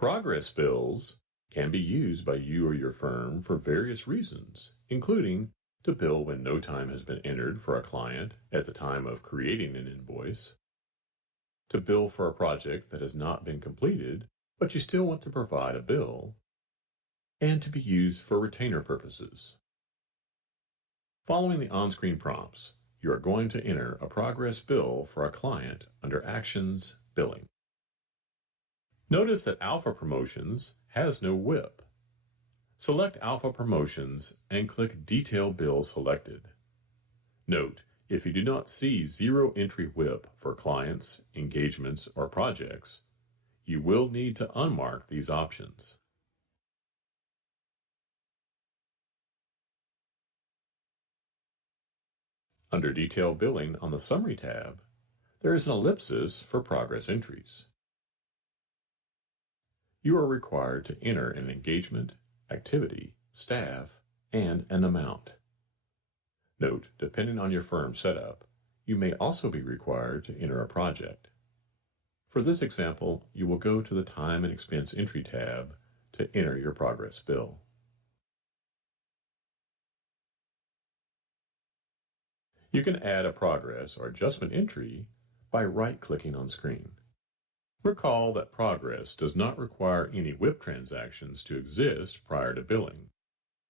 Progress bills can be used by you or your firm for various reasons, including to bill when no time has been entered for a client at the time of creating an invoice, to bill for a project that has not been completed, but you still want to provide a bill, and to be used for retainer purposes. Following the on-screen prompts, you are going to enter a progress bill for a client under Actions Billing. Notice that Alpha Promotions has no WIP. Select Alpha Promotions and click Detail Bill Selected. Note, if you do not see zero entry WIP for clients, engagements, or projects, you will need to unmark these options. Under Detail Billing on the Summary tab, there is an ellipsis for progress entries. You are required to enter an engagement, activity, staff, and an amount. Note, depending on your firm setup, you may also be required to enter a project. For this example, you will go to the Time and Expense Entry tab to enter your progress bill. You can add a progress or adjustment entry by right-clicking on screen. Recall that progress does not require any WIP transactions to exist prior to billing,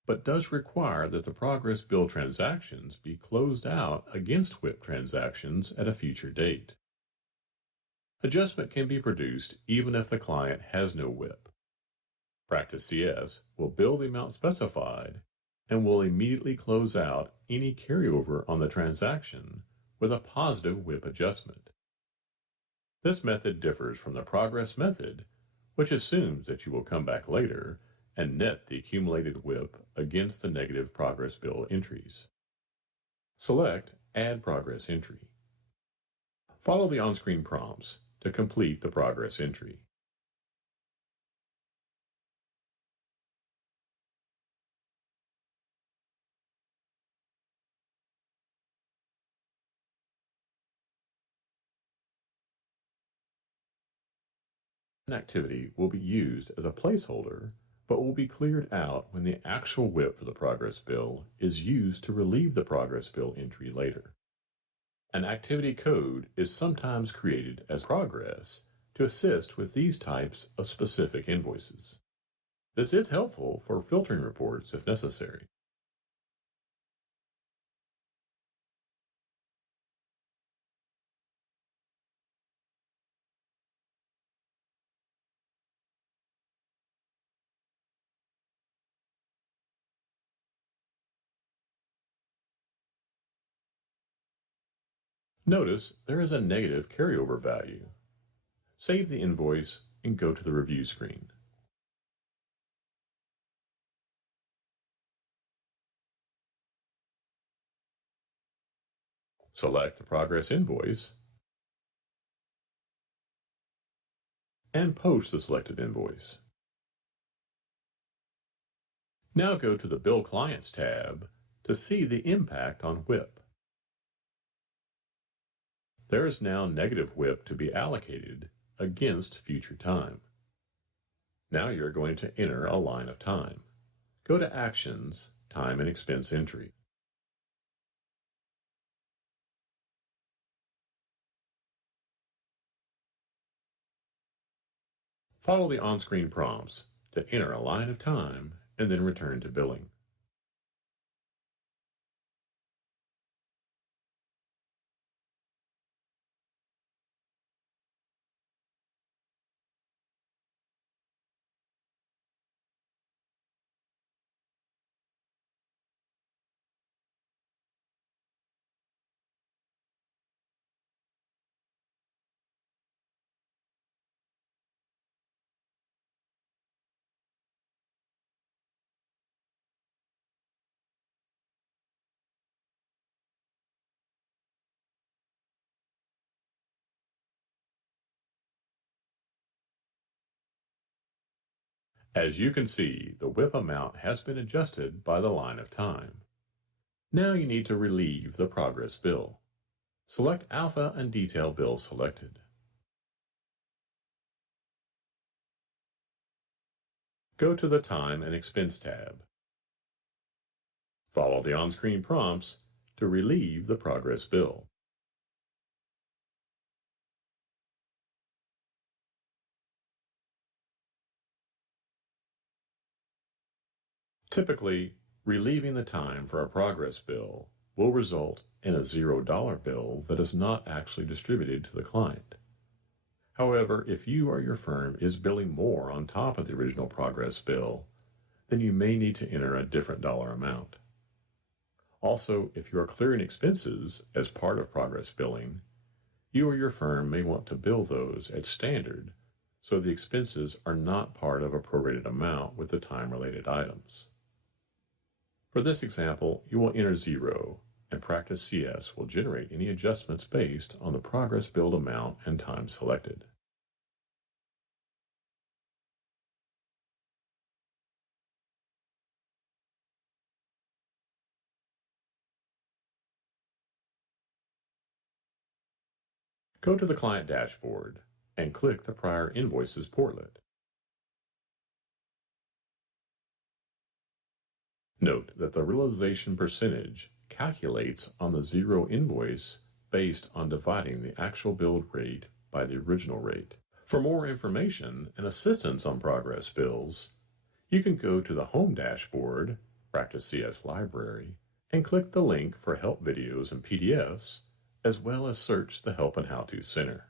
but does require that the progress bill transactions be closed out against WIP transactions at a future date. Adjustment can be produced even if the client has no WIP. Practice CS will bill the amount specified and will immediately close out any carryover on the transaction with a positive WIP adjustment. This method differs from the progress method, which assumes that you will come back later and net the accumulated WIP against the negative progress bill entries. Select Add Progress Entry. Follow the on-screen prompts to complete the progress entry. An activity will be used as a placeholder, but will be cleared out when the actual WIP for the progress bill is used to relieve the progress bill entry later. An activity code is sometimes created as progress to assist with these types of specific invoices. This is helpful for filtering reports if necessary. Notice there is a negative carryover value. Save the invoice and go to the review screen. Select the progress invoice and post the selected invoice. Now go to the Bill Clients tab to see the impact on WIP. There is now negative WIP to be allocated against future time. Now you're going to enter a line of time. Go to Actions, Time and Expense Entry. Follow the on-screen prompts to enter a line of time and then return to billing. As you can see, the WIP amount has been adjusted by the line of time. Now you need to relieve the progress bill. Select Alpha and Detail Bill Selected. Go to the Time and Expense tab. Follow the on-screen prompts to relieve the progress bill. Typically, relieving the time for a progress bill will result in a $0 bill that is not actually distributed to the client. However, if you or your firm is billing more on top of the original progress bill, then you may need to enter a different dollar amount. Also, if you are clearing expenses as part of progress billing, you or your firm may want to bill those at standard so the expenses are not part of a prorated amount with the time-related items. For this example, you will enter 0, and Practice CS will generate any adjustments based on the progress billed amount and time selected. Go to the Client Dashboard and click the Prior Invoices portlet. Note that the realization percentage calculates on the 0 invoice based on dividing the actual billed rate by the original rate. For more information and assistance on progress bills, you can go to the Home Dashboard, Practice CS Library, and click the link for help videos and PDFs, as well as search the Help and How-To Center.